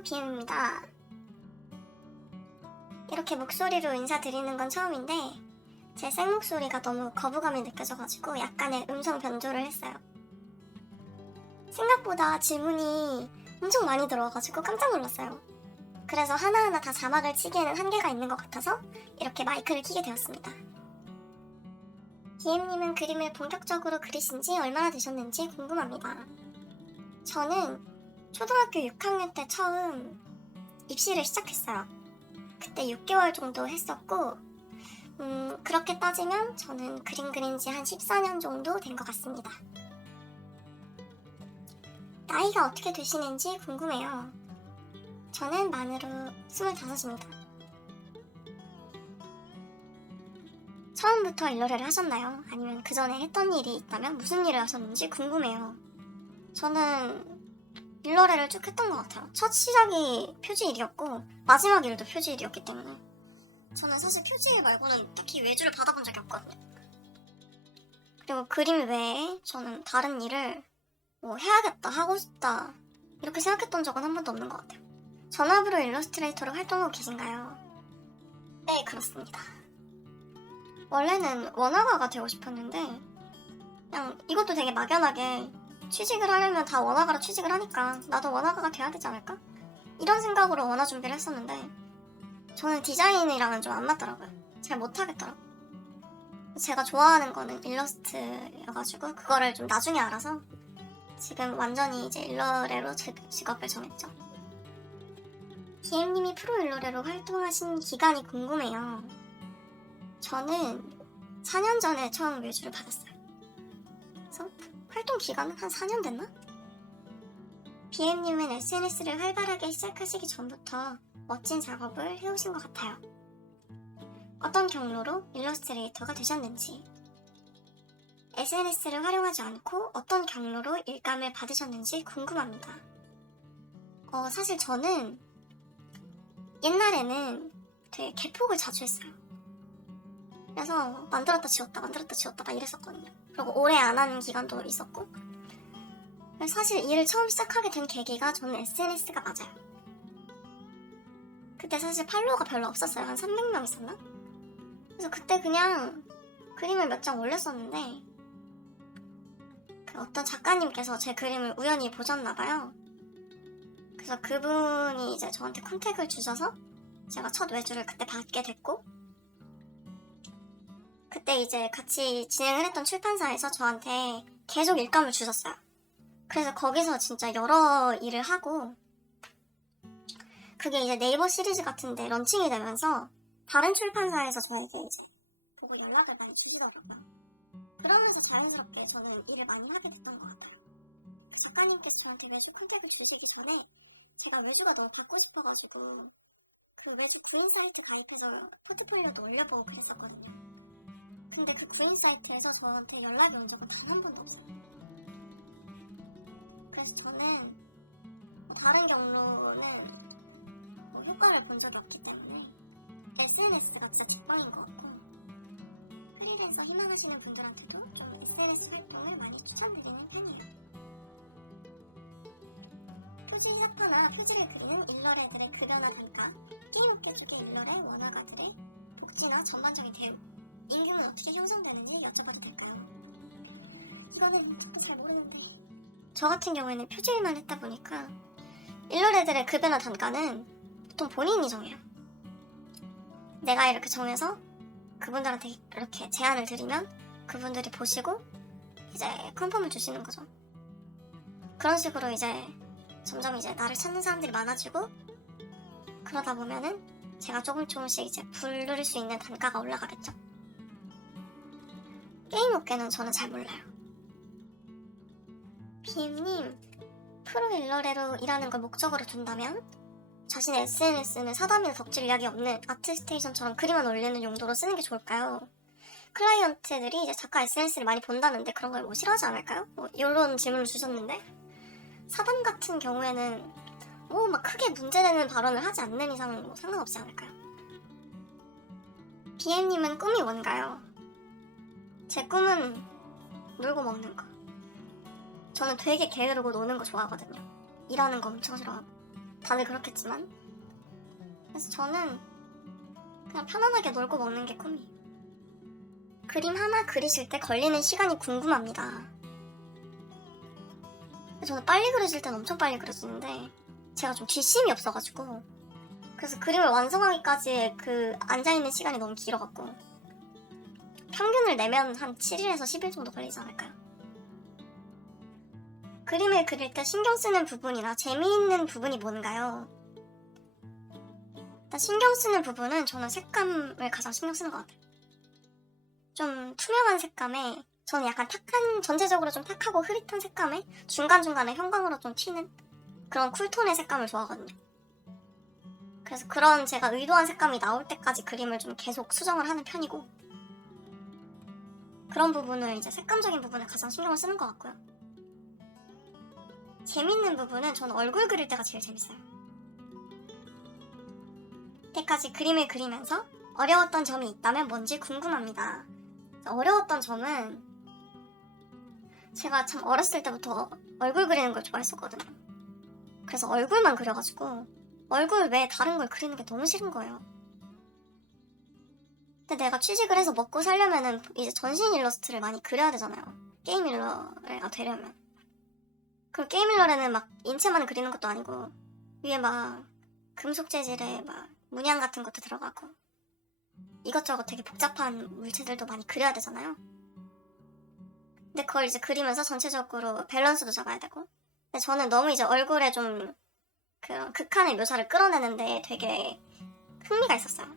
안녕하세요, BM입니다. 이렇게 목소리로 인사드리는 건 처음인데 제 생목소리가 너무 거부감이 느껴져가지고 약간의 음성 변조를 했어요. 생각보다 질문이 엄청 많이 들어와가지고 깜짝 놀랐어요. 그래서 하나하나 다 자막을 치기에는 한계가 있는 것 같아서 이렇게 마이크를 켜게 되었습니다. BM님은 그림을 본격적으로 그리신 지 얼마나 되셨는지 궁금합니다. 저는 초등학교 6학년 때 처음 입시를 시작했어요. 그때 6개월 정도 했었고 그렇게 따지면 저는 그림 그린 지 한 14년 정도 된 것 같습니다. 나이가 어떻게 되시는지 궁금해요. 저는 만으로 25입니다. 처음부터 일러레를 하셨나요? 아니면 그 전에 했던 일이 있다면 무슨 일을 하셨는지 궁금해요. 저는 일러레를 쭉 했던 것 같아요. 첫 시작이 표지일이었고 마지막 일도 표지일이었기 때문에 저는 사실 표지일 말고는 딱히 외주를 받아본 적이 없거든요. 그리고 그림 외에 저는 다른 일을 해야겠다, 하고 싶다 이렇게 생각했던 적은 한 번도 없는 것 같아요. 전업으로 일러스트레이터로 활동하고 계신가요? 네, 그렇습니다. 원래는 원화가가 되고 싶었는데 그냥 이것도 되게 막연하게 취직을 하려면 다 원화가로 취직을 하니까 나도 원화가가 돼야 되지 않을까? 이런 생각으로 원화 준비를 했었는데 저는 디자인이랑은 좀 안 맞더라고요. 잘 못하겠더라고요. 제가 좋아하는 거는 일러스트여가지고 그거를 좀 나중에 알아서 지금 완전히 이제 일러레로 제 직업을 정했죠. BM님이 프로 일러레로 활동하신 기간이 궁금해요. 저는 4년 전에 처음 외주를 받았어요. 그래서 활동 기간은 한 4년 됐나? BM님은 SNS를 활발하게 시작하시기 전부터 멋진 작업을 해오신 것 같아요. 어떤 경로로 일러스트레이터가 되셨는지, SNS를 활용하지 않고 어떤 경로로 일감을 받으셨는지 궁금합니다. 사실 저는 옛날에는 되게 개폭을 자주 했어요. 그래서 만들었다 지웠다 만들었다 지웠다 막 이랬었거든요. 그리고 오래 안 하는 기간도 있었고 사실 일을 처음 시작하게 된 계기가 저는 SNS가 맞아요. 그때 사실 팔로워가 별로 없었어요. 한 300명 있었나? 그래서 그때 그냥 그림을 몇 장 올렸었는데 그 어떤 작가님께서 제 그림을 우연히 보셨나봐요. 그래서 그분이 이제 저한테 컨택을 주셔서 제가 첫 외주를 그때 받게 됐고 그때 이제 같이 진행을 했던 출판사에서 저한테 계속 일감을 주셨어요. 그래서 거기서 진짜 여러 일을 하고 그게 이제 네이버 시리즈 같은데 런칭이 되면서 다른 출판사에서 저에게 이제 보고 연락을 많이 주시더라고요. 그러면서 자연스럽게 저는 일을 많이 하게 됐던 것 같아요. 그 작가님께서 저한테 외주 컨택을 주시기 전에 제가 외주가 너무 받고 싶어가지고 그 외주 구인 사이트 가입해서 포트폴리오도 올려보고 그랬었거든요. 근데 그 구인 사이트에서 저한테 연락이 온 적은 단 한 번도 없어요. 그래서 저는 다른 경로는 효과를 본 적이 없기 때문에 SNS가 진짜 직방인 것 같고 프리랜서 희망하시는 분들한테도 좀 SNS 활동을 많이 추천드리는 편이에요. 표지 작가나 표지를 그리는 일러레들의 급여나 단가, 게임업계 쪽의 일러레 원화가들의 복지나 전반적인 대우, 임금은 어떻게 형성되는지 여쭤봐도 될까요? 이거는 저도 잘 모르는데 저 같은 경우에는 표지일만 했다 보니까 일러레들의 급여나 단가는 보통 본인이 정해요. 내가 이렇게 정해서 그분들한테 이렇게 제안을 드리면 그분들이 보시고 이제 컨펌을 주시는 거죠. 그런 식으로 이제 점점 이제 나를 찾는 사람들이 많아지고 그러다 보면은 제가 조금씩 이제 부를 수 있는 단가가 올라가겠죠. 게임 업계는 저는 잘 몰라요. BM님, 프로 일러레로 일하는 걸 목적으로 둔다면 자신의 SNS는 사담이나 덕질약이 없는 아트스테이션처럼 그림만 올리는 용도로 쓰는 게 좋을까요? 클라이언트들이 이제 작가 SNS를 많이 본다는데 그런 걸 싫어하지 않을까요? 이런 질문을 주셨는데 사담 같은 경우에는 막 크게 문제되는 발언을 하지 않는 이상 상관없지 않을까요? BM님은 꿈이 뭔가요? 제 꿈은 놀고 먹는 거. 저는 되게 게으르고 노는 거 좋아하거든요. 일하는 거 엄청 싫어하고. 다들 그렇겠지만. 그래서 저는 그냥 편안하게 놀고 먹는 게 꿈이에요. 그림 하나 그리실 때 걸리는 시간이 궁금합니다. 저는 빨리 그려질 땐 엄청 빨리 그려지는데 제가 좀 뒷심이 없어가지고, 그래서 그림을 완성하기까지 그 앉아있는 시간이 너무 길어갖고 평균을 내면 한 7일에서 10일 정도 걸리지 않을까요? 그림을 그릴 때 신경 쓰는 부분이나 재미있는 부분이 뭔가요? 일단 신경 쓰는 부분은 저는 색감을 가장 신경 쓰는 것 같아요. 좀 투명한 색감에, 저는 약간 탁한, 전체적으로 좀 탁하고 흐릿한 색감에 중간중간에 형광으로 좀 튀는 그런 쿨톤의 색감을 좋아하거든요. 그래서 그런 제가 의도한 색감이 나올 때까지 그림을 좀 계속 수정을 하는 편이고, 그런 부분을 이제 색감적인 부분에 가장 신경을 쓰는 것 같고요. 재밌는 부분은 저는 얼굴 그릴 때가 제일 재밌어요. 이때까지 그림을 그리면서 어려웠던 점이 있다면 뭔지 궁금합니다. 어려웠던 점은 제가 참 어렸을 때부터 얼굴 그리는 걸 좋아했었거든요. 그래서 얼굴만 그려가지고 얼굴 외에 다른 걸 그리는 게 너무 싫은 거예요. 근데 내가 취직을 해서 먹고 살려면은 이제 전신 일러스트를 많이 그려야 되잖아요. 게임 일러가 되려면. 그럼 게임 일러에는 막 인체만 그리는 것도 아니고 위에 막 금속 재질에 막 문양 같은 것도 들어가고 이것저것 되게 복잡한 물체들도 많이 그려야 되잖아요. 근데 그걸 이제 그리면서 전체적으로 밸런스도 잡아야 되고, 근데 저는 너무 이제 얼굴에 좀 그런 극한의 묘사를 끌어내는데 되게 흥미가 있었어요.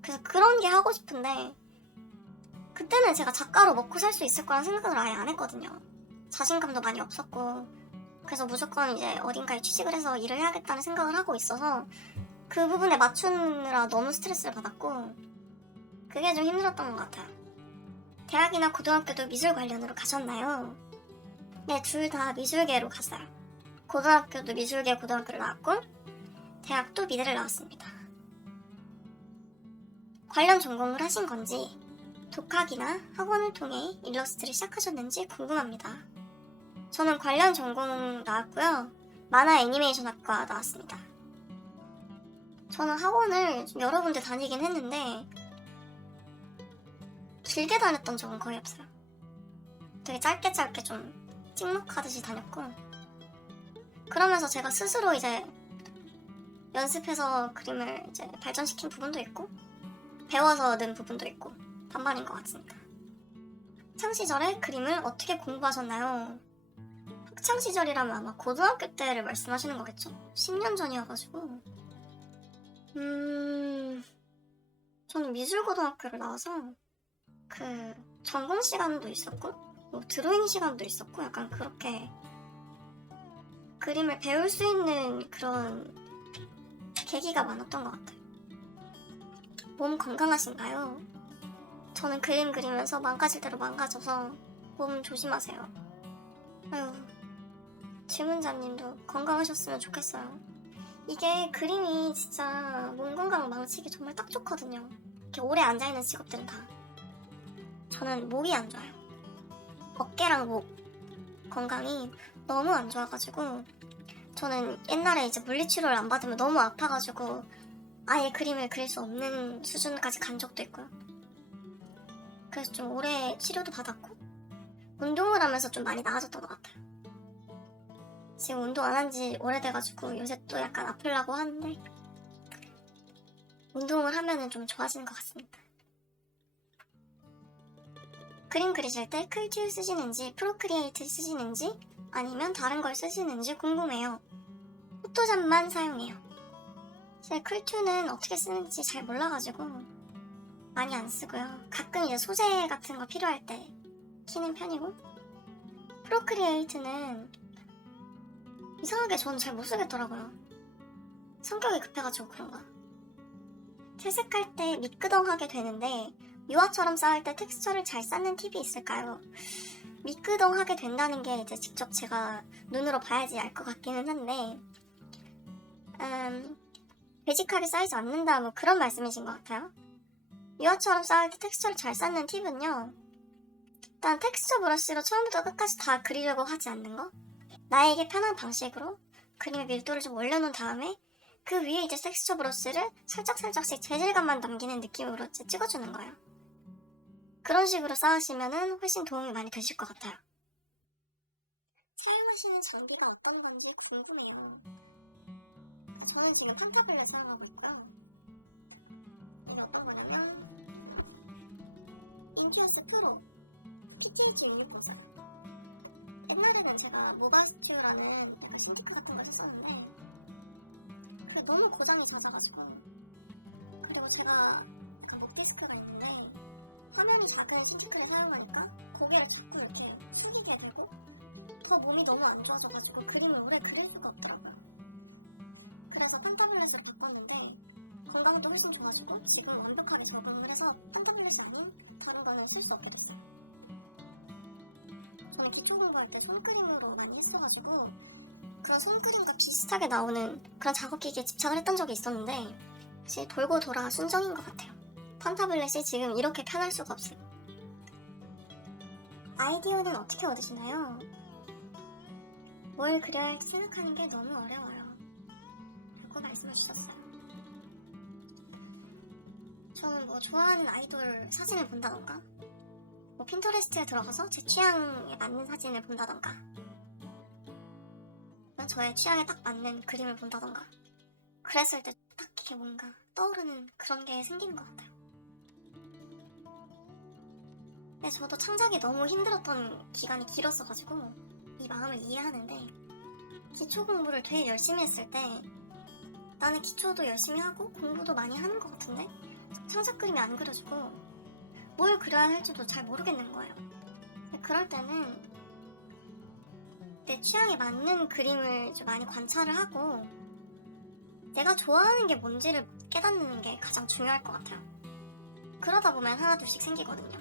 그래서 그런 게 하고 싶은데 그때는 제가 작가로 먹고 살 수 있을 거란 생각을 아예 안 했거든요. 자신감도 많이 없었고, 그래서 무조건 이제 어딘가에 취직을 해서 일을 해야겠다는 생각을 하고 있어서 그 부분에 맞추느라 너무 스트레스를 받았고, 그게 좀 힘들었던 것 같아요. 대학이나 고등학교도 미술 관련으로 가셨나요? 네, 둘 다 미술계로 갔어요. 고등학교도 미술계 고등학교를 나왔고 대학도 미대를 나왔습니다. 관련 전공을 하신 건지, 독학이나 학원을 통해 일러스트를 시작하셨는지 궁금합니다. 저는 관련 전공 나왔고요. 만화 애니메이션학과 나왔습니다. 저는 학원을 좀 여러 군데 다니긴 했는데 길게 다녔던 적은 거의 없어요. 되게 짧게 좀 찍먹하듯이 다녔고, 그러면서 제가 스스로 이제 연습해서 그림을 이제 발전시킨 부분도 있고 배워서 는 부분도 있고 반반인 것 같습니다. 학창시절에 그림을 어떻게 공부하셨나요? 학창시절이라면 아마 고등학교 때를 말씀하시는 거겠죠? 10년 전이어가지고 저는 미술고등학교를 나와서 그 전공 시간도 있었고 뭐 드로잉 시간도 있었고 약간 그렇게 그림을 배울 수 있는 그런 계기가 많았던 것 같아요. 몸 건강하신가요? 저는 그림 그리면서 망가질 대로 망가져서 몸 조심하세요. 아유, 질문자님도 건강하셨으면 좋겠어요. 이게 그림이 진짜 몸 건강 망치기 정말 딱 좋거든요. 이렇게 오래 앉아있는 직업들은 다. 저는 목이 안 좋아요. 어깨랑 목 건강이 너무 안 좋아가지고 저는 옛날에 이제 물리치료를 안 받으면 너무 아파가지고 아예 그림을 그릴 수 없는 수준까지 간 적도 있고요. 그래서 좀 오래 치료도 받았고 운동을 하면서 좀 많이 나아졌던 것 같아요. 지금 운동 안 한 지 오래돼가지고 요새 또 약간 아프려고 하는데 운동을 하면은 좀 좋아지는 것 같습니다. 그림 그리실 때 클튜 쓰시는지 프로크리에이트 쓰시는지 아니면 다른 걸 쓰시는지 궁금해요. 포토샵만 사용해요. 제 클튜는 어떻게 쓰는지 잘 몰라가지고 많이 안 쓰고요. 가끔 이제 소재 같은 거 필요할 때 키는 편이고, 프로크리에이트는 이상하게 저는 잘 못 쓰겠더라고요. 성격이 급해가지고 그런가. 채색할 때 미끄덩하게 되는데 유화처럼 쌓을 때 텍스처를 잘 쌓는 팁이 있을까요? 미끄덩하게 된다는 게 이제 직접 제가 눈으로 봐야지 알 것 같기는 한데 베직하게 쌓이지 않는다 뭐 그런 말씀이신 것 같아요. 유화처럼 쌓을 때 텍스처를 잘 쌓는 팁은요, 일단 텍스처 브러쉬로 처음부터 끝까지 다 그리려고 하지 않는 거, 나에게 편한 방식으로 그림의 밀도를 좀 올려놓은 다음에 그 위에 이제 텍스처 브러쉬를 살짝살짝씩 재질감만 남기는 느낌으로 찍어주는 거예요. 그런 식으로 쌓으시면은 훨씬 도움이 많이 되실 것 같아요. 사용하시는 장비가 어떤 건지 궁금해요. 저는 지금 판타블렛 사용하고 있고요. 이게 어떤 거냐면 인투에스 프로 PTH 1604. 옛날에는 제가 모바스튜라는 약간 신티크 같은 걸 썼었는데 그게 너무 고장이 잦아가지고, 그리고 제가 약간 목 디스크가 있는데 화면이 작은 신티크를 사용하니까 고개를 자꾸 이렇게 숙이게 되고 더 몸이 너무 안 좋아져가지고 그림을 오래 그릴 수가 없더라고요. 그래서 판타블렛을 바꿨는데 건강도 훨씬 좋아지고 지금 완벽하게 적응을 해서 판타블렛 아닌 다른 거는 쓸 수 없게 됐어요. 저는 기초 공부할 때 손그림으로 많이 했어가지고 그 손그림과 비슷하게 나오는 그런 작업기기에 집착을 했던 적이 있었는데 사실 돌고 돌아 순정인 것 같아요. 판타블렛이 지금 이렇게 편할 수가 없어요. 아이디어는 어떻게 얻으시나요? 뭘 그려야 할지 생각하는 게 너무 어려워요. 라고 말씀을 주셨어요. 저는 뭐 좋아하는 아이돌 사진을 본다던가 뭐 핀터레스트에 들어가서 제 취향에 맞는 사진을 본다던가 저의 취향에 딱 맞는 그림을 본다던가 그랬을 때 딱 이렇게 뭔가 떠오르는 그런 게 생기는 것 같아요. 근데 저도 창작이 너무 힘들었던 기간이 길었어가지고 이 마음을 이해하는데, 기초 공부를 되게 열심히 했을 때 나는 기초도 열심히 하고 공부도 많이 하는 것 같은데 창작 그림이 안 그려지고 뭘 그려야 할지도 잘 모르겠는 거예요. 그럴 때는 내 취향에 맞는 그림을 좀 많이 관찰을 하고 내가 좋아하는 게 뭔지를 깨닫는 게 가장 중요할 것 같아요. 그러다 보면 하나둘씩 생기거든요.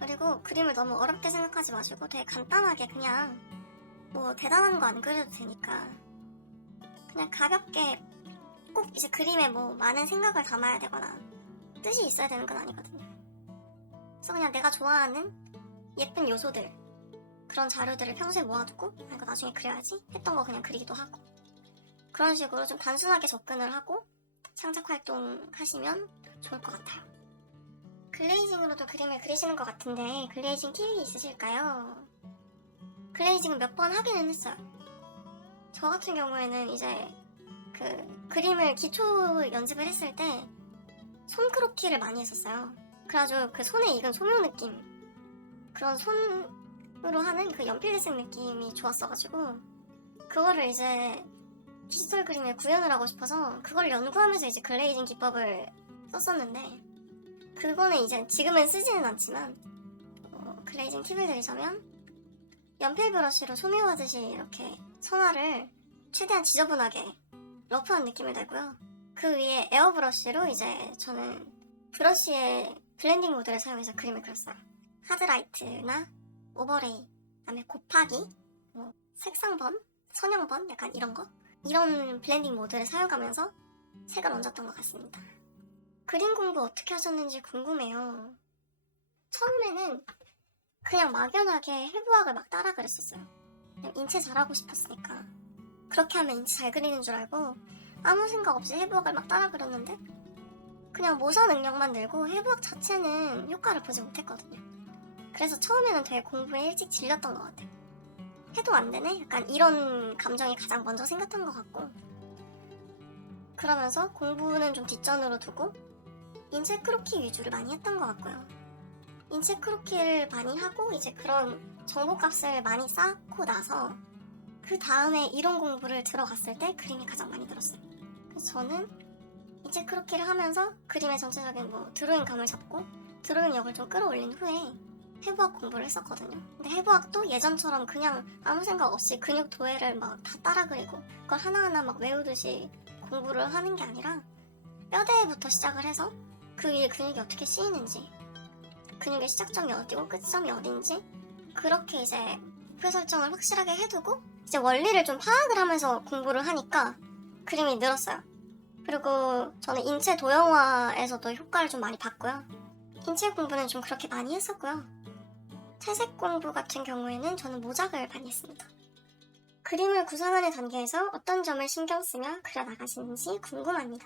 그리고 그림을 너무 어렵게 생각하지 마시고 되게 간단하게 그냥 뭐 대단한 거 안 그려도 되니까 그냥 가볍게, 꼭 이제 그림에 뭐 많은 생각을 담아야 되거나 뜻이 있어야 되는 건 아니거든요. 그래서 그냥 내가 좋아하는 예쁜 요소들, 그런 자료들을 평소에 모아두고 이거 나중에 그려야지 했던 거 그냥 그리기도 하고, 그런 식으로 좀 단순하게 접근을 하고 창작 활동 하시면 좋을 것 같아요. 글레이징으로도 그림을 그리시는 것 같은데 글레이징 팁이 있으실까요? 글레이징은 몇 번 하기는 했어요. 저 같은 경우에는 이제 그 그림을 기초 연습을 했을 때 손크로키를 많이 했었어요. 그래가지고 그 손에 익은 소묘 느낌, 그런 손으로 하는 그 연필대생 느낌이 좋았어가지고 그거를 이제 디지털 그림에 구현을 하고 싶어서 그걸 연구하면서 이제 글레이징 기법을 썼었는데, 그거는 이제 지금은 쓰지는 않지만 글레이징 팁을 드리자면 연필 브러쉬로 소묘하듯이 이렇게 선화를 최대한 지저분하게 러프한 느낌을 내고요. 그 위에 에어브러쉬로 이제 저는 브러쉬의 블렌딩 모드를 사용해서 그림을 그렸어요. 하드라이트나 오버레이, 그다음에 곱하기, 뭐 색상번, 선형번 약간 이런 거, 이런 블렌딩 모드를 사용하면서 색을 얹었던 것 같습니다. 그림 공부 어떻게 하셨는지 궁금해요. 처음에는 그냥 막연하게 해부학을 막 따라 그렸었어요. 그냥 인체 잘하고 싶었으니까 그렇게 하면 인체 잘 그리는 줄 알고 아무 생각 없이 해부학을 막 따라 그렸는데 그냥 모사 능력만 늘고 해부학 자체는 효과를 보지 못했거든요. 그래서 처음에는 되게 공부에 일찍 질렸던 것 같아요. 해도 안 되네? 약간 이런 감정이 가장 먼저 생겼던 것 같고, 그러면서 공부는 좀 뒷전으로 두고 인체 크로키 위주를 많이 했던 것 같고요. 인체 크로키를 많이 하고 이제 그런 정보값을 많이 쌓고 나서 그 다음에 이론 공부를 들어갔을 때 그림이 가장 많이 들었어요. 그래서 저는 인체 크로키를 하면서 그림의 전체적인 뭐 드로잉 감을 잡고 드로잉력을 좀 끌어올린 후에 해부학 공부를 했었거든요. 근데 해부학도 예전처럼 그냥 아무 생각 없이 근육 도해를 막 다 따라 그리고 그걸 하나하나 막 외우듯이 공부를 하는 게 아니라 뼈대부터 시작을 해서 그 위에 근육이 어떻게 씌이는지, 근육의 시작점이 어디고 끝점이 어딘지, 그렇게 이제 목표 설정을 확실하게 해두고 이제 원리를 좀 파악을 하면서 공부를 하니까 그림이 늘었어요. 그리고 저는 인체 도형화에서도 효과를 좀 많이 봤고요. 인체 공부는 좀 그렇게 많이 했었고요. 채색 공부 같은 경우에는 저는 모작을 많이 했습니다. 그림을 구상하는 단계에서 어떤 점을 신경 쓰며 그려나가시는지 궁금합니다.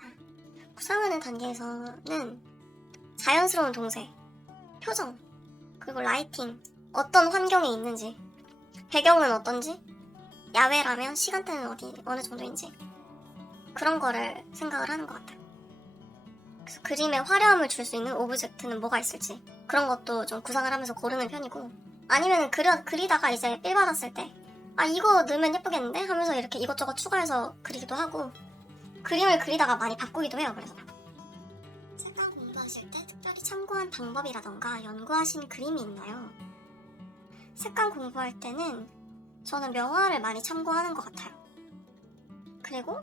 구상하는 단계에서는 자연스러운 동세, 표정, 그리고 라이팅, 어떤 환경에 있는지, 배경은 어떤지, 야외라면 시간대는 어느 정도인지 그런 거를 생각을 하는 것 같아요. 그래서 그림에 화려함을 줄 수 있는 오브젝트는 뭐가 있을지 그런 것도 좀 구상을 하면서 고르는 편이고, 아니면 그리다가 이제 필 받았을 때 이거 넣으면 예쁘겠는데? 하면서 이렇게 이것저것 추가해서 그리기도 하고, 그림을 그리다가 많이 바꾸기도 해요. 그래서 색감 공부하실 때 특별히 참고한 방법이라던가 연구하신 그림이 있나요? 색감 공부할 때는 저는 명화를 많이 참고하는 것 같아요. 그리고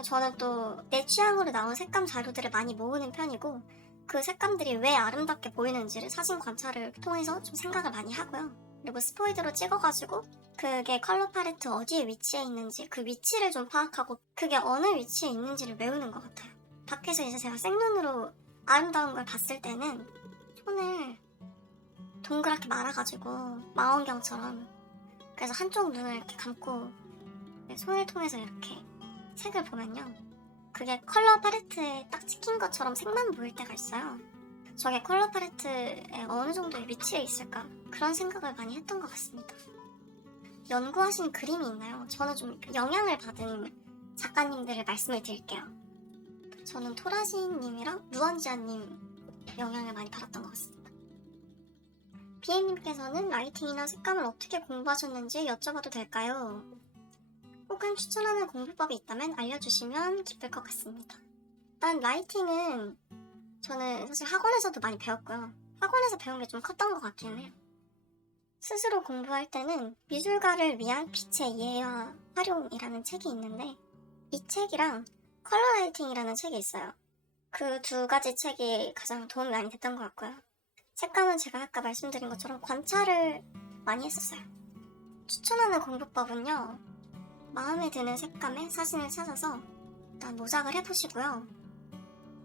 저는 또 내 취향으로 나온 색감 자료들을 많이 모으는 편이고, 그 색감들이 왜 아름답게 보이는지를 사진 관찰을 통해서 좀 생각을 많이 하고요. 그리고 스포이드로 찍어가지고 그게 컬러 팔레트 어디에 위치해 있는지 그 위치를 좀 파악하고 그게 어느 위치에 있는지를 외우는 것 같아요. 밖에서 이제 제가 생눈으로 아름다운 걸 봤을 때는 손을 동그랗게 말아가지고 망원경처럼, 그래서 한쪽 눈을 이렇게 감고 손을 통해서 이렇게 색을 보면요, 그게 컬러 팔레트에 딱 찍힌 것처럼 색만 보일 때가 있어요. 저게 컬러 팔레트에 어느 정도의 위치에 있을까, 그런 생각을 많이 했던 것 같습니다. 연구하신 그림이 있나요? 저는 좀 영향을 받은 작가님들을 말씀을 드릴게요. 저는 토라시님이랑 루언지아님 영향을 많이 받았던 것 같습니다. 비엠님께서는 라이팅이나 색감을 어떻게 공부하셨는지 여쭤봐도 될까요? 혹은 추천하는 공부법이 있다면 알려주시면 기쁠 것 같습니다. 일단 라이팅은 저는 사실 학원에서도 많이 배웠고요. 학원에서 배운 게 좀 컸던 것 같기는 해요. 스스로 공부할 때는 미술가를 위한 빛의 이해와 활용이라는 책이 있는데, 이 책이랑 컬러 라이팅이라는 책이 있어요. 그 두 가지 책이 가장 도움이 많이 됐던 것 같고요. 색감은 제가 아까 말씀드린 것처럼 관찰을 많이 했었어요. 추천하는 공부법은요, 마음에 드는 색감의 사진을 찾아서 일단 모작을 해보시고요.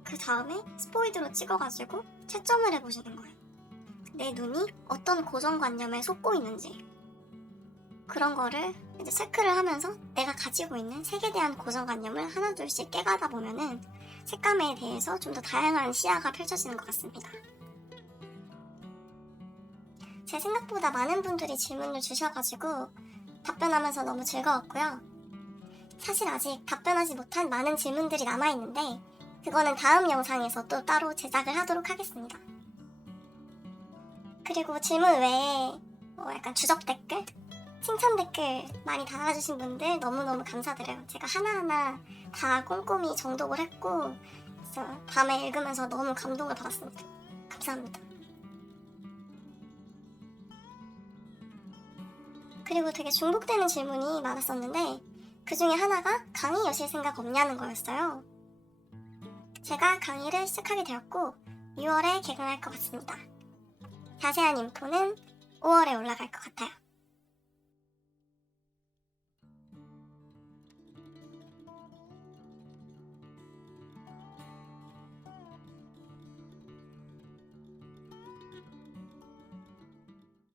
그 다음에 스포이드로 찍어가지고 채점을 해보시는 거예요. 내 눈이 어떤 고정관념에 속고 있는지 그런 거를 이제 체크를 하면서 내가 가지고 있는 색에 대한 고정관념을 하나둘씩 깨가다 보면은 색감에 대해서 좀 더 다양한 시야가 펼쳐지는 것 같습니다. 제 생각보다 많은 분들이 질문을 주셔가지고 답변하면서 너무 즐거웠고요. 사실 아직 답변하지 못한 많은 질문들이 남아있는데 그거는 다음 영상에서 또 따로 제작을 하도록 하겠습니다. 그리고 질문 외에 약간 주접 댓글, 칭찬 댓글 많이 달아주신 분들 너무너무 감사드려요. 제가 하나하나 다 꼼꼼히 정독을 했고 그래서 밤에 읽으면서 너무 감동을 받았습니다. 감사합니다. 그리고 되게 중복되는 질문이 많았었는데 그 중에 하나가 강의 여실 생각 없냐는 거였어요. 제가 강의를 시작하게 되었고 6월에 개강할 것 같습니다. 자세한 인포는 5월에 올라갈 것 같아요.